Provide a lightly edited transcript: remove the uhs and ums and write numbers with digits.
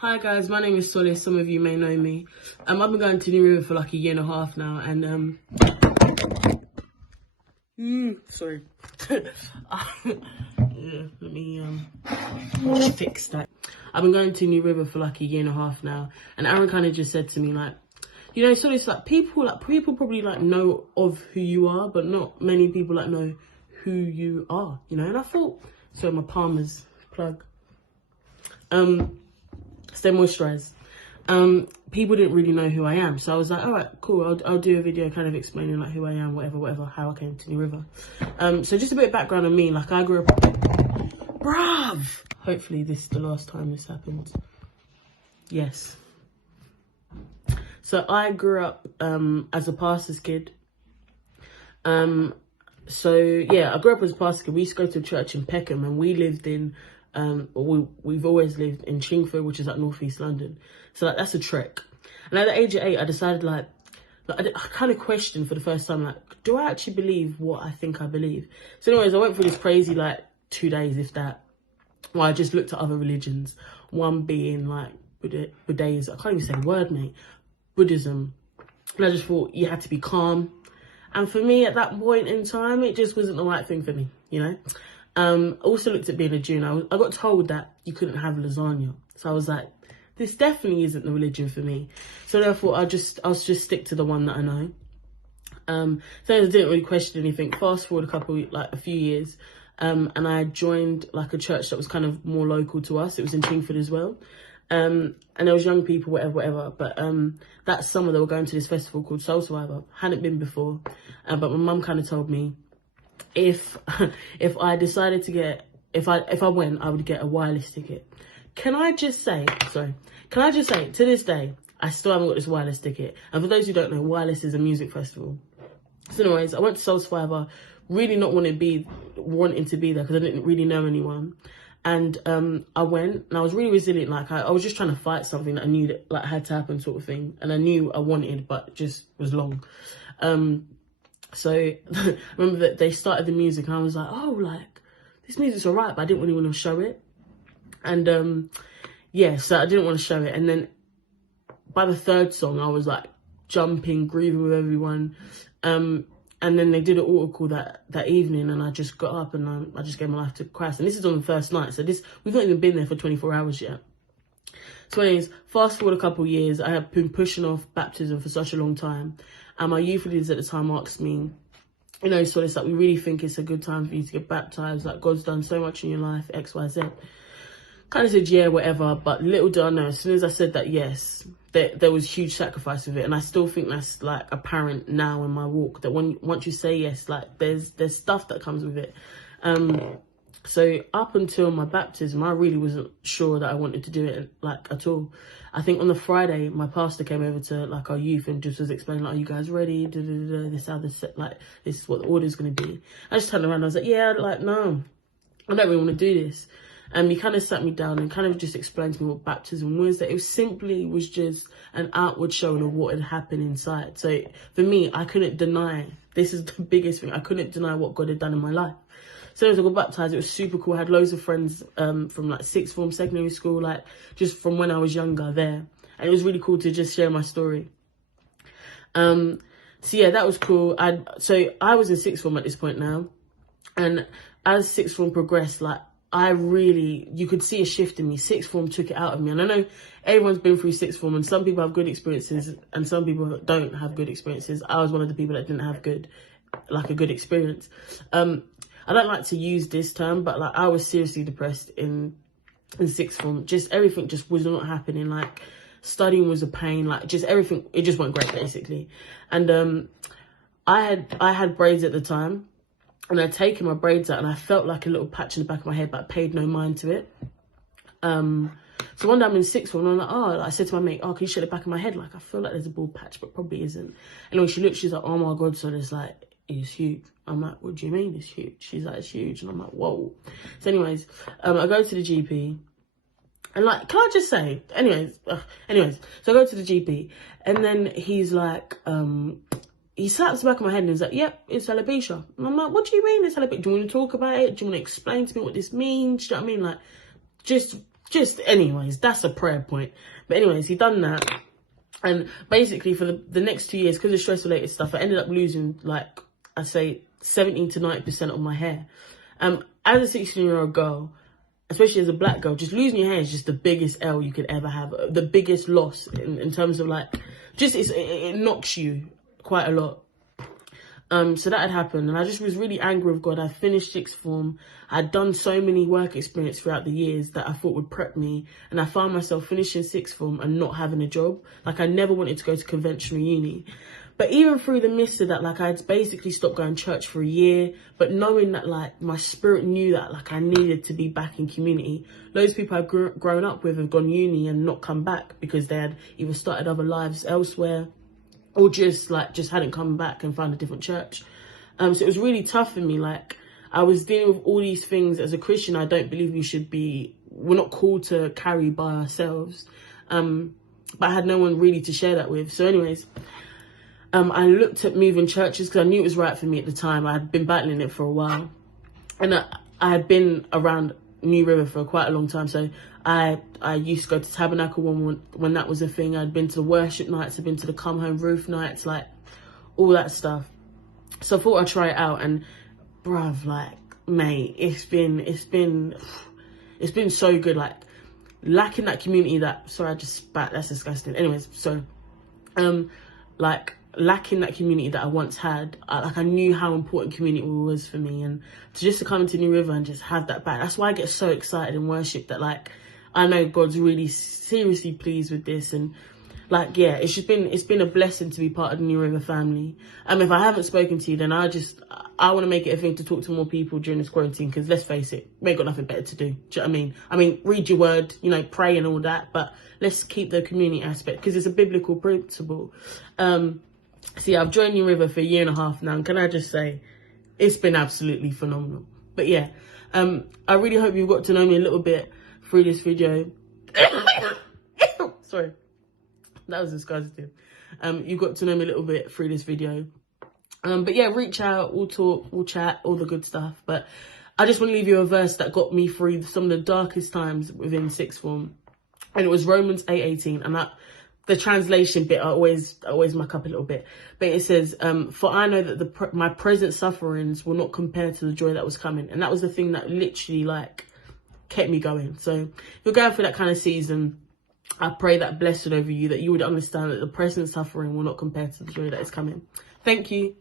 Hi guys, my name is Solace. Some of you may know me. I've been going to New River for like a year and a half now, and sorry. Yeah, let me fix that. I've been going to New River for like a year and a half now, and Aaron kind of just said to me like, you know, Solace, like people probably like know of who you are, but not many people like know who you are, you know. And I thought, so my Palmer's plug. Stay moisturised. People didn't really know who I am, so I was like, all right, cool, I'll do a video kind of explaining like who I am, whatever, how I came to New River. So just a bit of background on me. Like, I grew up, bruv, hopefully this is the last time this happens. Yes. So I grew up as a pastor's kid. So yeah, I grew up as a pastor's kid. We used to go to a church in Peckham, and we lived in we've always lived in Chingford, which is like northeast London. So like that's a trek. And at the age of 8, I decided like I kind of questioned for the first time, like, do I actually believe what I think I believe? So anyways, I went through this crazy like 2 days, if that, where I just looked at other religions. One being like Buddhism. I can't even say the word, mate. Buddhism. And I just thought you had to be calm. And for me at that point in time, it just wasn't the right thing for me, you know. I also looked at being a Jew. I got told that you couldn't have lasagna. So I was like, this definitely isn't the religion for me. So therefore, I'll just stick to the one that I know. So I didn't really question anything. Fast forward a few years, and I joined like a church that was kind of more local to us. It was in Chingford as well. And there was young people, whatever. But that summer they were going to this festival called Soul Survivor. Hadn't been before, but my mum kind of told me, if I decided to get, if I went, I would get a wireless ticket. Can I just say, to this day, I still haven't got this wireless ticket. And for those who don't know, wireless is a music festival. So anyways, I went to Soul Survivor, really not wanting to be there because I didn't really know anyone. And I went, and I was really resilient. Like I was just trying to fight something that I knew that like had to happen, sort of thing. And I knew I wanted, but just was long. So I remember that they started the music, and I was like, oh, like this music's all right, but I didn't really want to show it. And yeah, so I didn't want to show it. And then by the third song, I was like jumping, grooving with everyone. And then they did an altar call that evening, and I just got up and I just gave my life to Christ. And this is on the first night, so we've not even been there for 24 hours yet. So anyways, fast forward a couple of years, I have been pushing off baptism for such a long time. And my youth leaders at the time asked me, you know, so it's like, we really think it's a good time for you to get baptized. Like, God's done so much in your life, X, Y, Z. Kind of said, yeah, whatever. But little did I know, as soon as I said that, yes, there was huge sacrifice with it. And I still think that's like apparent now in my walk, that once you say yes, like there's stuff that comes with it. So up until my baptism, I really wasn't sure that I wanted to do it like at all. I think on the Friday, my pastor came over to like our youth and just was explaining, like, are you guys ready? This is what the order's going to be. I just turned around and I was like, yeah, like, no, I don't really want to do this. And he kind of sat me down and kind of just explained to me what baptism was, that it was just an outward showing of what had happened inside. So for me, I couldn't deny, this is the biggest thing, I couldn't deny what God had done in my life. So as I got baptised, it was super cool. I had loads of friends from like sixth form, secondary school, like just from when I was younger there. And it was really cool to just share my story. So yeah, that was cool. So I was in sixth form at this point now. And as sixth form progressed, like you could see a shift in me. Sixth form took it out of me. And I know everyone's been through sixth form, and some people have good experiences and some people don't have good experiences. I was one of the people that didn't have a good experience. I don't like to use this term, but like I was seriously depressed in sixth form. Just everything just was not happening. Like studying was a pain. Like just everything, it just went great basically. And I had braids at the time, and I'd taken my braids out, and I felt like a little patch in the back of my head, but I paid no mind to it. So one day I'm in sixth form, and I'm like, oh, I said to my mate, oh, can you shake the back of my head? Like I feel like there's a bald patch, but probably isn't. And when she looked, she's like, oh my God, so there's like, it's huge. I'm like, what do you mean it's huge? She's like, it's huge. And I'm like, whoa. So anyways, I go to the GP, and like, can I just say, anyways, so I go to the GP, and then he's like, he slaps the back of my head and he's like, yep, it's alopecia. And I'm like, what do you mean it's alopecia? Do you want to talk about it? Do you want to explain to me what this means? Do you know what I mean? Like, just just, anyways, that's a prayer point. But anyways, he done that. And basically for the next 2 years, because of stress-related stuff, I ended up losing, like, I'd say 70 to 90% of my hair. As a 16-year-old girl, especially as a black girl, just losing your hair is just the biggest L you could ever have. The biggest loss in terms of, like, just, it knocks you quite a lot. So that had happened, and I just was really angry with God. I finished sixth form. I'd done so many work experience throughout the years that I thought would prep me, and I found myself finishing sixth form and not having a job. Like, I never wanted to go to conventional uni. But even through the midst of that, like, I'd basically stopped going to church for a year, but knowing that, like, my spirit knew that, like, I needed to be back in community. Loads of people I've grown up with have gone uni and not come back because they had either started other lives elsewhere, or just hadn't come back and found a different church. So it was really tough for me. Like, I was dealing with all these things. As a Christian, I don't believe we're not called to carry by ourselves. But I had no one really to share that with. So anyways, I looked at moving churches because I knew it was right for me at the time. I had been battling it for a while. And I had been around New River for quite a long time. So I used to go to Tabernacle when that was a thing. I'd been to the worship nights, I'd been to the come home roof nights, like all that stuff. So I thought I'd try it out, and bruv, like, mate, it's been so good. Like, lacking that community that, sorry, I just spat, that's disgusting. Anyways, so like, lacking that community that I once had, I knew how important community was for me, and to come into New River and just have that back. That's why I get so excited in worship, that, like, I know God's really seriously pleased with this. And, like, yeah, it's been a blessing to be part of the New River family. If I haven't spoken to you, then I want to make it a thing to talk to more people during this quarantine, because let's face it, we ain't got nothing better to do. Do you know what I mean? I mean, read your word, you know, pray and all that, but let's keep the community aspect, because it's a biblical principle. So yeah, I've joined New River for 1.5 years now, and can I just say, it's been absolutely phenomenal. But yeah, I really hope you've got to know me a little bit through this video. Sorry, that was disgusting. You got to know me a little bit through this video. But yeah, reach out, we'll talk, we'll chat, all the good stuff. But I just want to leave you a verse that got me through some of the darkest times within sixth form, and it was Romans 8:18. And the translation bit, I always muck up a little bit, but it says, for I know that my present sufferings will not compare to the joy that was coming. And that was the thing that literally, like, kept me going. So if you're going through that kind of season, I pray that blessed over you, that you would understand that the present suffering will not compare to the joy that is coming. Thank you.